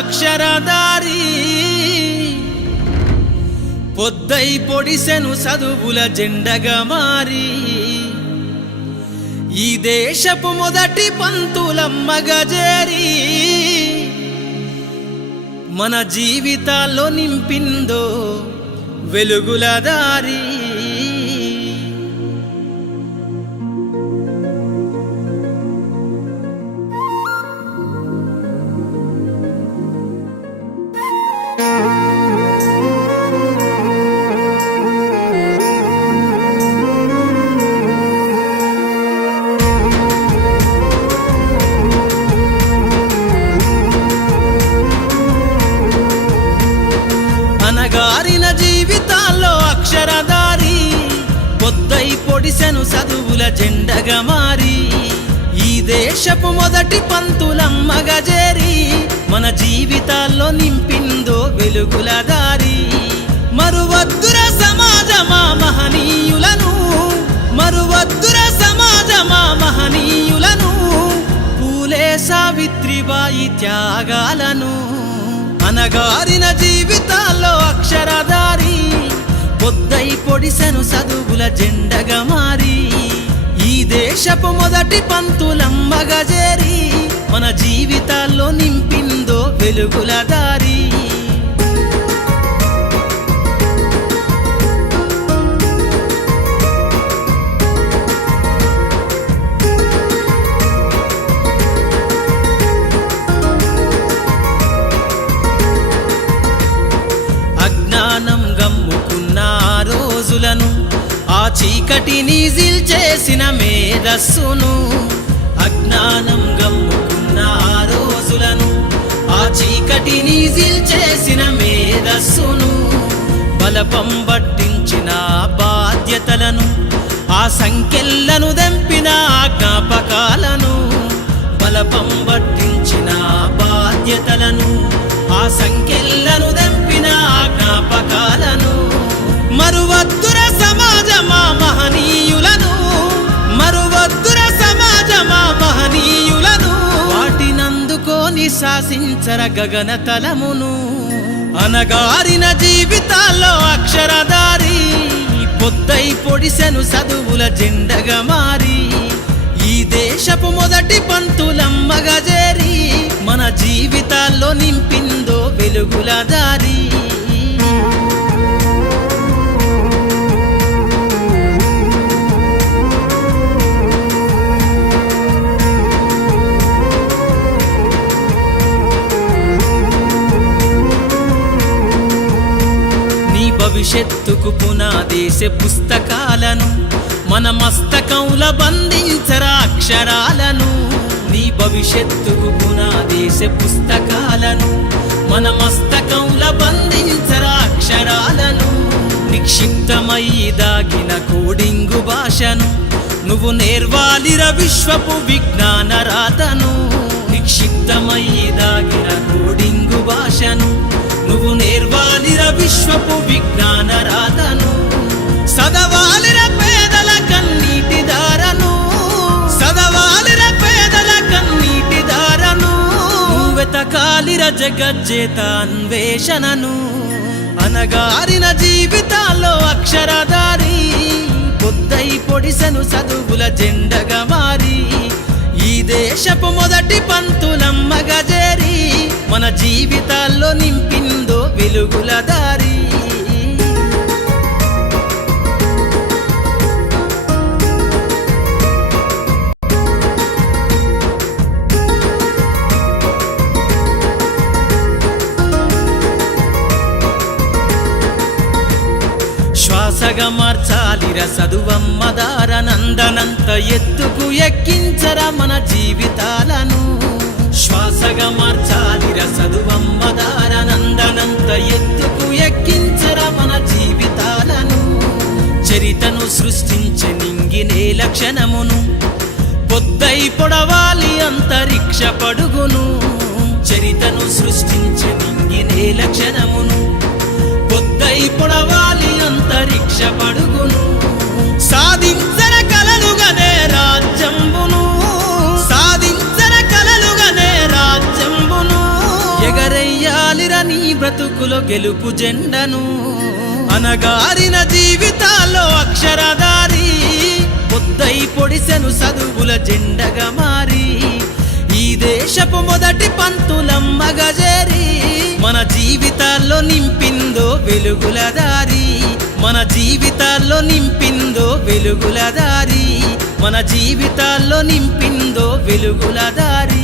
అక్షరధారి పొద్దై పొడిసెను చదువుల జెండగా మారి ఈ దేశపు మొదటి పంతులమ్మగా చేరి మన జీవితాల్లో నింపిందో వెలుగుల దారి అనగారిన జీవితాల్లో అక్షరధారి పొద్దై పొడిసెను చదువుల జెండగా మారి ఈ దేశపు మొదటి పంతులమ్మగా చేరి మన జీవితాల్లో నింపిందో వెలుగుల దారి మరువద్దుర సమాజమా మహనీయులను మరువద్దుర సమాజమా మహనీయులను పూలే సావిత్రిబాయి త్యాగాలను అనగారిన జీవితాల్లో అక్షరధారి పొద్దై పొడిసెను చదువుల జెండగా మారి ఈ దేశపు మొదటి పంతులమ్మగా చేరి మన జీవితాల్లో నింపిందో వెలుగుల దారి అజ్ఞానం గమ్ముకున్న రోజులను ఆ చీకటిని జిల్చేసిన మేధస్సును అజ్ఞానం గమ్ముకున్న రోజులను ఆ చీకటిని జిల్చేసిన మేధస్సును బలపం పట్టించిన బాధ్యతలను ఆ సంఖ్యలను దెంపిన జ్ఞాపకాలను బలపం పట్టించిన బాధ్యతలను ఆ సంఖ్యలను దెంపిన జ్ఞాపకాలను మరువద్దుర సమాజమా మహనీయులను మరువద్దుర సమాజమా మహనీయులను వాటినందుకోని శాసించర గగన తలమును అనగారిన జీవితాల్లో అక్షరధారి పొద్దై పొడిసెను చదువుల జెండగా మారి ఈ దేశపు మొదటి పంతులమ్మగా చేరి మన జీవితాల్లో నింపిందో వెలుగుల దారి నీ భవిష్యత్తుకు పునాదేసే పుస్తకాలను మన మస్తకంల బంధించరా అక్షరాలను నీ భవిష్యత్తుకు పునాదేసే పుస్తకాలను మన మస్తకంల బంధించరా అక్షరాలను నిక్షిప్తమై దాగిన కోడింగు భాషను నువ్వు నేర్వాలిర విశ్వపు విజ్ఞాన రాతను నిక్షిప్తమై దాగిన కోడింగు భాషను నువ్వు నేర్వాలిర విశ్వపు విజ్ఞాన రాతను సదవాలిర పేదల కన్నీటి దారను సదవాలిర పేదల కన్నీటి దారను వెతకాలిర జగజ్జేత అన్వేషణను అనగారిన జీవితాల్లో అక్షరధారి పొద్దై పొడిసెను చదువుల జెండగా మారి ఈ దేశపు మొదటి పంతులమ్మగా చేరి మన జీవితాల్లో నింపిందో వెలుగుల దారి శ్వాసగా మార్చాలిర చదువమ్మ దారనందనంత ఎత్తుకు ఎక్కించరా మన జీవితాలను శ్వాసగా మార్చాలిర చదువమ్మ దారనందనంత ఎత్తుకు ఎక్కించరా మన జీవితాలను చరితను సృష్టించే నింగినే లక్షణమును పొద్దై పొడవాలి అంతరిక్ష పడుగును చరితను సృష్టించే నింగినే లక్షణమును పొద్దై పొడవాలి అంతరిక్ష పడుగును సాధించర కలలుగనే రాజ్యంబును సాధించర కలలుగనే రాజ్యంబును ఎగరై బ్రతుకులో గెలుపు జెండను అనగారిన జీవితాల్లో అక్షరధారి పొద్దై పొడిసెను చదువుల జెండగా మారి ఈ దేశపు మొదటి పంతులమ్మగా చేరి మన జీవితాల్లో నింపిందో వెలుగుల దారి మన జీవితాల్లో నింపిందో వెలుగుల దారి మన జీవితాల్లో నింపిందో వెలుగుల దారి